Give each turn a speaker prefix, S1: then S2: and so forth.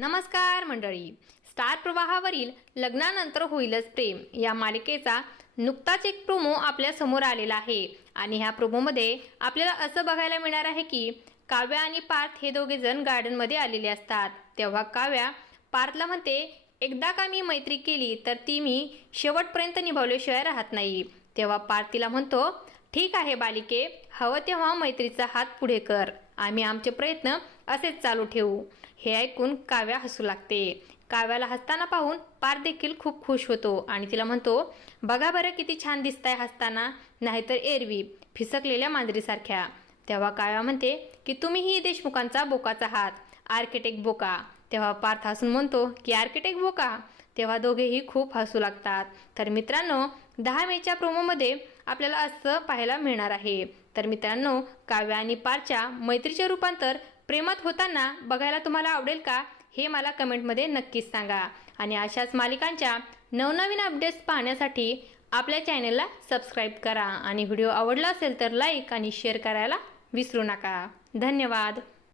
S1: नमस्कार मंडळी. स्टार प्रवाहावरील लग्नानंतर होईलच प्रेम. या मालिकेचा नुकताच एक प्रोमो आपल्यासमोर आलेला आहे. आणि ह्या प्रोमोमध्ये आपल्याला असं बघायला मिळणार आहे की काव्या आणि पार्थ हे दोघे जण गार्डनमध्ये आलेले असतात. तेव्हा काव्या पार्थला म्हणते एकदा का मी मैत्री केली तर ती मी शेवटपर्यंत निभावल्याशिवाय राहत नाही. तेव्हा पार्थ तिला म्हणतो ठीक आहे बालिके हवं तेव्हा मैत्रीचा हात पुढे कर. आम्ही आमचे प्रयत्न असेच चालू ठेवू. हे ऐकून काव्या हसू लागते. काव्याला हसताना पाहून पार देखील खूप खुश होतो आणि तिला म्हणतो बघा बरं किती छान दिसताय हसताना नाहीतर एरवी फिसकलेल्या मांजरीसारख्या. तेव्हा काव्या म्हणते की तुम्हीही देशमुखांचा बोकाचा हात आर्किटेक्ट बोका. तेव्हा पार्थ हसून म्हणतो की आर्किटेक्ट बोका? तेव्हा दोघेही खूप हसू लागतात. तर मित्रांनो दहा मेच्या प्रोमोमध्ये आपल्याला असं पाहायला मिळणार आहे. तर मित्रांनो काव्या आणि पारच्या मैत्रीचे रूपांतर प्रेमात होताना बघायला तुम्हाला आवडेल का हे मला कमेंटमध्ये नक्कीच सांगा. आणि अशाच मालिकांच्या नवनवीन अपडेट्स पाहण्यासाठी आपल्या चॅनलला सबस्क्राईब करा. आणि व्हिडिओ आवडला असेल तर लाईक आणि शेअर करायला विसरू नका. धन्यवाद.